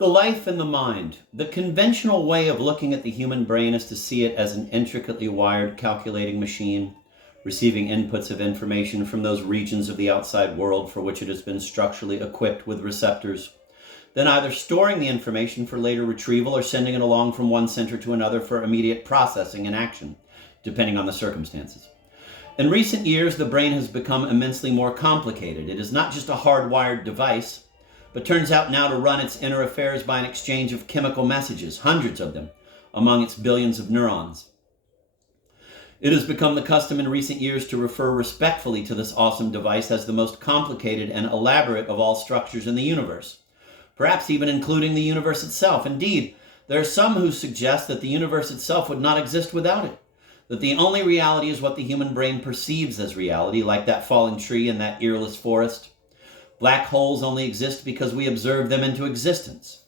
The life in the mind. The conventional way of looking at the human brain is to see it as an intricately wired calculating machine, receiving inputs of information from those regions of the outside world for which it has been structurally equipped with receptors, then either storing the information for later retrieval or sending it along from one center to another for immediate processing and action, depending on the circumstances. In recent years, the brain has become immensely more complicated. It is not just a hardwired device, but turns out now to run its inner affairs by an exchange of chemical messages, hundreds of them, among its billions of neurons. It has become the custom in recent years to refer respectfully to this awesome device as the most complicated and elaborate of all structures in the universe, perhaps even including the universe itself. Indeed, there are some who suggest that the universe itself would not exist without it, that the only reality is what the human brain perceives as reality, like that falling tree in that earless forest. Black holes only exist because we observe them into existence.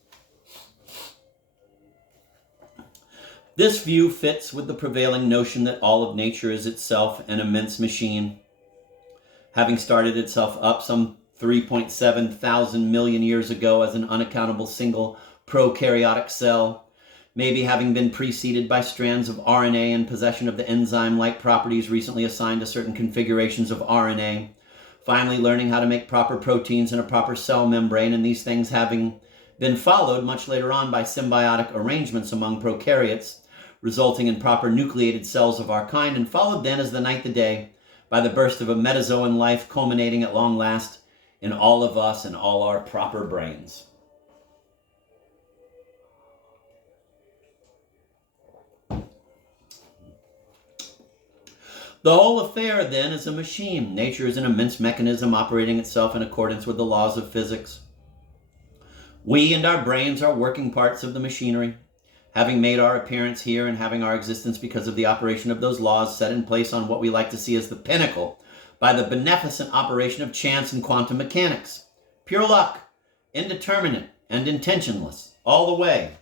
This view fits with the prevailing notion that all of nature is itself an immense machine, having started itself up some 3.7 thousand million years ago as an unaccountable single prokaryotic cell, maybe having been preceded by strands of RNA in possession of the enzyme-like properties recently assigned to certain configurations of RNA, finally learning how to make proper proteins in a proper cell membrane, and these things having been followed much later on by symbiotic arrangements among prokaryotes, resulting in proper nucleated cells of our kind, and followed then as the night the day by the burst of a metazoan life culminating at long last in all of us and all our proper brains. The whole affair, then, is a machine. Nature is an immense mechanism operating itself in accordance with the laws of physics. We and our brains are working parts of the machinery, having made our appearance here and having our existence because of the operation of those laws set in place on what we like to see as the pinnacle by the beneficent operation of chance and quantum mechanics. Pure luck, indeterminate and intentionless, all the way.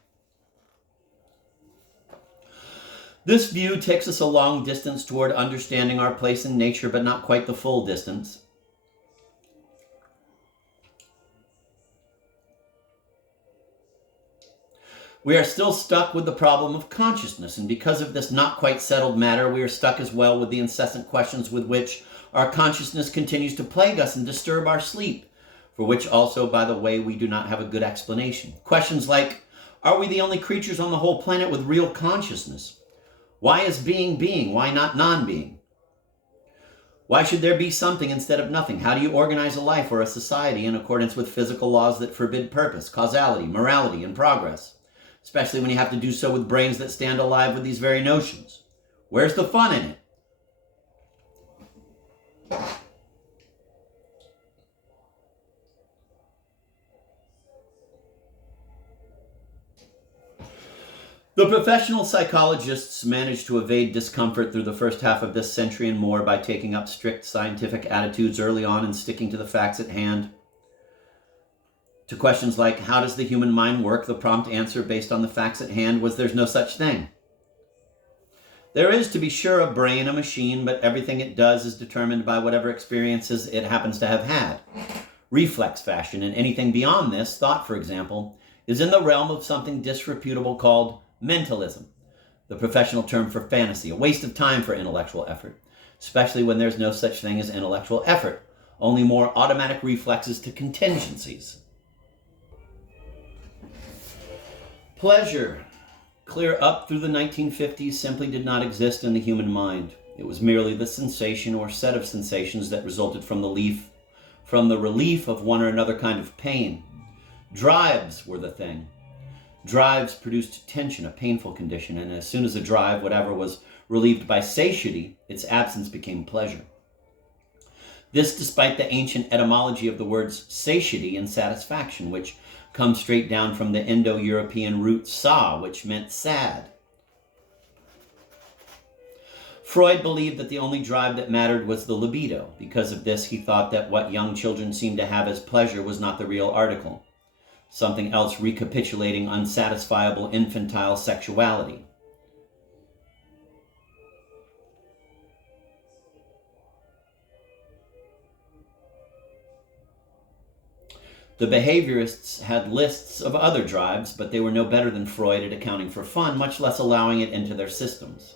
This view takes us a long distance toward understanding our place in nature, but not quite the full distance. We are still stuck with the problem of consciousness, and because of this not quite settled matter, we are stuck as well with the incessant questions with which our consciousness continues to plague us and disturb our sleep, for which also, by the way, we do not have a good explanation. Questions like, are we the only creatures on the whole planet with real consciousness? Why is being being? Why not non-being? Why should there be something instead of nothing? How do you organize a life or a society in accordance with physical laws that forbid purpose, causality, morality, and progress? Especially when you have to do so with brains that stand alive with these very notions. Where's the fun in it? The professional psychologists managed to evade discomfort through the first half of this century and more by taking up strict scientific attitudes early on and sticking to the facts at hand. To questions like, how does the human mind work? The prompt answer based on the facts at hand was there's no such thing. There is, to be sure, a brain, a machine, but everything it does is determined by whatever experiences it happens to have had. Reflex fashion, and anything beyond this, thought for example, is in the realm of something disreputable called mentalism, the professional term for fantasy, a waste of time for intellectual effort, especially when there's no such thing as intellectual effort, only more automatic reflexes to contingencies. Pleasure, clear up through the 1950s, simply did not exist in the human mind. It was merely the sensation or set of sensations that resulted from the relief of one or another kind of pain. Drives were the thing. Drives produced tension, a painful condition, and as soon as a drive, whatever, was relieved by satiety, its absence became pleasure. This despite the ancient etymology of the words satiety and satisfaction, which come straight down from the Indo-European root sa, which meant sad. Freud believed that the only drive that mattered was the libido. Because of this, he thought that what young children seemed to have as pleasure was not the real article, something else recapitulating unsatisfiable infantile sexuality. The behaviorists had lists of other drives, but they were no better than Freud at accounting for fun, much less allowing it into their systems.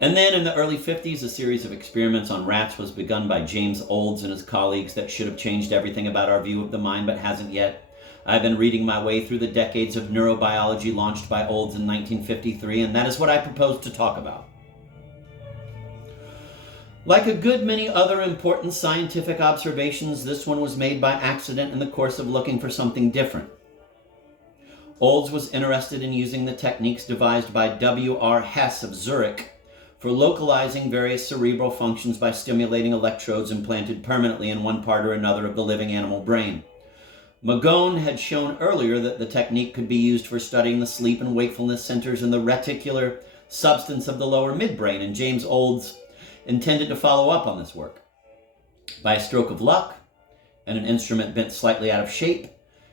And then in the early 50s, a series of experiments on rats was begun by James Olds and his colleagues that should have changed everything about our view of the mind, but hasn't yet. I've been reading my way through the decades of neurobiology launched by Olds in 1953, and that is what I propose to talk about. Like a good many other important scientific observations, this one was made by accident in the course of looking for something different. Olds was interested in using the techniques devised by W.R. Hess of Zurich for localizing various cerebral functions by stimulating electrodes implanted permanently in one part or another of the living animal brain. Magone had shown earlier that the technique could be used for studying the sleep and wakefulness centers in the reticular substance of the lower midbrain, and James Olds intended to follow up on this work. By a stroke of luck, and an instrument bent slightly out of shape,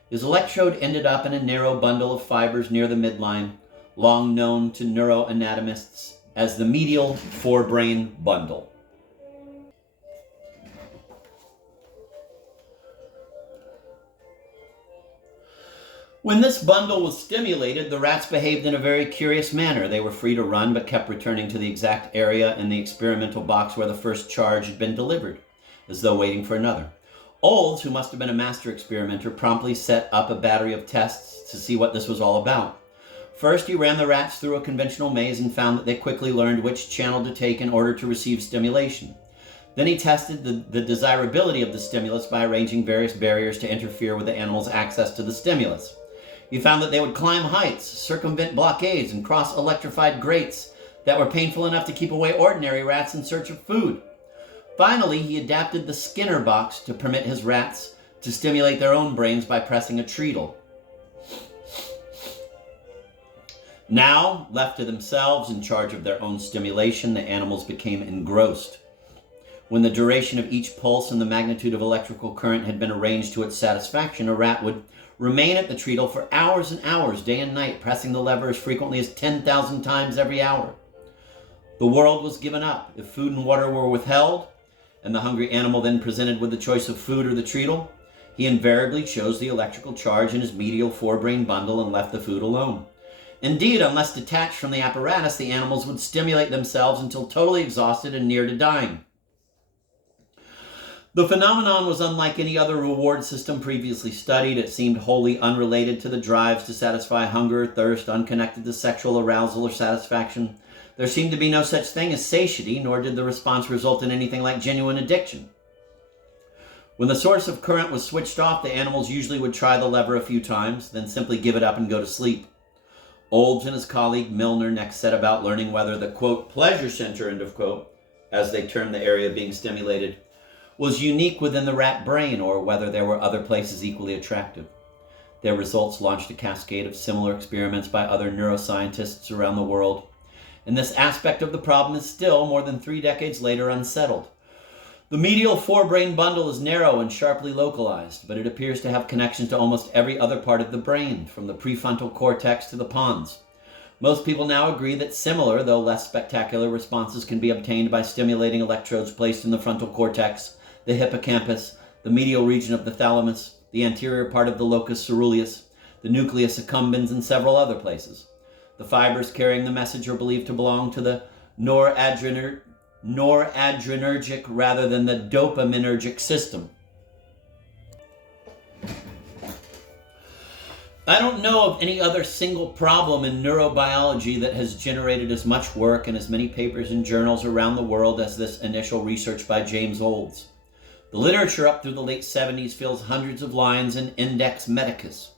his electrode ended up in a narrow bundle of fibers near the midline, long known to neuroanatomists as the medial forebrain bundle. When this bundle was stimulated, the rats behaved in a very curious manner. They were free to run, but kept returning to the exact area in the experimental box where the first charge had been delivered, as though waiting for another. Olds, who must have been a master experimenter, promptly set up a battery of tests to see what this was all about. First, he ran the rats through a conventional maze and found that they quickly learned which channel to take in order to receive stimulation. Then he tested the desirability of the stimulus by arranging various barriers to interfere with the animal's access to the stimulus. He found that they would climb heights, circumvent blockades, and cross electrified grates that were painful enough to keep away ordinary rats in search of food. Finally, he adapted the Skinner box to permit his rats to stimulate their own brains by pressing a treadle. Now, left to themselves, in charge of their own stimulation, the animals became engrossed. When the duration of each pulse and the magnitude of electrical current had been arranged to its satisfaction, a rat would remain at the treadle for hours and hours, day and night, pressing the lever as frequently as 10,000 times every hour. The world was given up. If food and water were withheld, and the hungry animal then presented with the choice of food or the treadle, he invariably chose the electrical charge in his medial forebrain bundle and left the food alone. Indeed, unless detached from the apparatus, the animals would stimulate themselves until totally exhausted and near to dying. The phenomenon was unlike any other reward system previously studied. It seemed wholly unrelated to the drives to satisfy hunger or thirst, unconnected to sexual arousal or satisfaction. There seemed to be no such thing as satiety, nor did the response result in anything like genuine addiction. When the source of current was switched off, the animals usually would try the lever a few times, then simply give it up and go to sleep. Olds and his colleague Milner next set about learning whether the, quote, pleasure center, end of quote, as they termed the area being stimulated, was unique within the rat brain, or whether there were other places equally attractive. Their results launched a cascade of similar experiments by other neuroscientists around the world, and this aspect of the problem is still, more than 3 decades later, unsettled. The medial forebrain bundle is narrow and sharply localized, but it appears to have connections to almost every other part of the brain, from the prefrontal cortex to the pons. Most people now agree that similar, though less spectacular, responses can be obtained by stimulating electrodes placed in the frontal cortex, the hippocampus, the medial region of the thalamus, the anterior part of the locus ceruleus, the nucleus accumbens, and several other places. The fibers carrying the message are believed to belong to the noradrenergic rather than the dopaminergic system. I don't know of any other single problem in neurobiology that has generated as much work and as many papers in journals around the world as this initial research by James Olds. The literature up through the late 70s fills hundreds of lines in Index Medicus,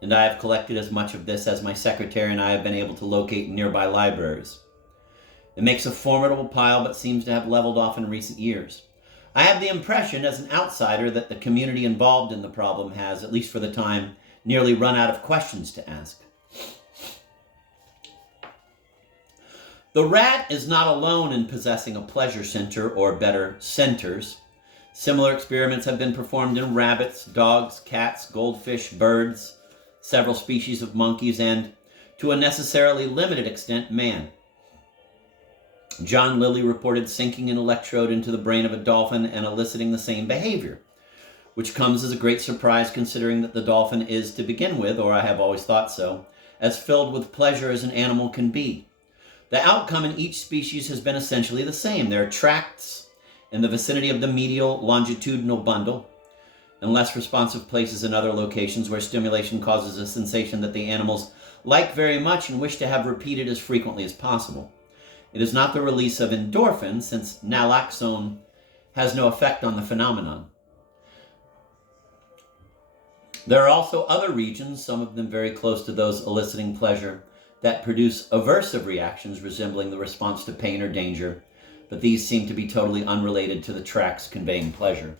and I have collected as much of this as my secretary and I have been able to locate in nearby libraries. It makes a formidable pile, but seems to have leveled off in recent years. I have the impression, as an outsider, that the community involved in the problem has, at least for the time, nearly run out of questions to ask. The rat is not alone in possessing a pleasure center, or better, centers. Similar experiments have been performed in rabbits, dogs, cats, goldfish, birds, several species of monkeys, and, to a necessarily limited extent, man. John Lilly reported sinking an electrode into the brain of a dolphin and eliciting the same behavior, which comes as a great surprise considering that the dolphin is, to begin with, or I have always thought so, as filled with pleasure as an animal can be. The outcome in each species has been essentially the same. There are tracts in the vicinity of the medial longitudinal bundle and less responsive places in other locations where stimulation causes a sensation that the animals like very much and wish to have repeated as frequently as possible. It is not the release of endorphin, since naloxone has no effect on the phenomenon. There are also other regions, some of them very close to those eliciting pleasure, that produce aversive reactions resembling the response to pain or danger, but these seem to be totally unrelated to the tracts conveying pleasure.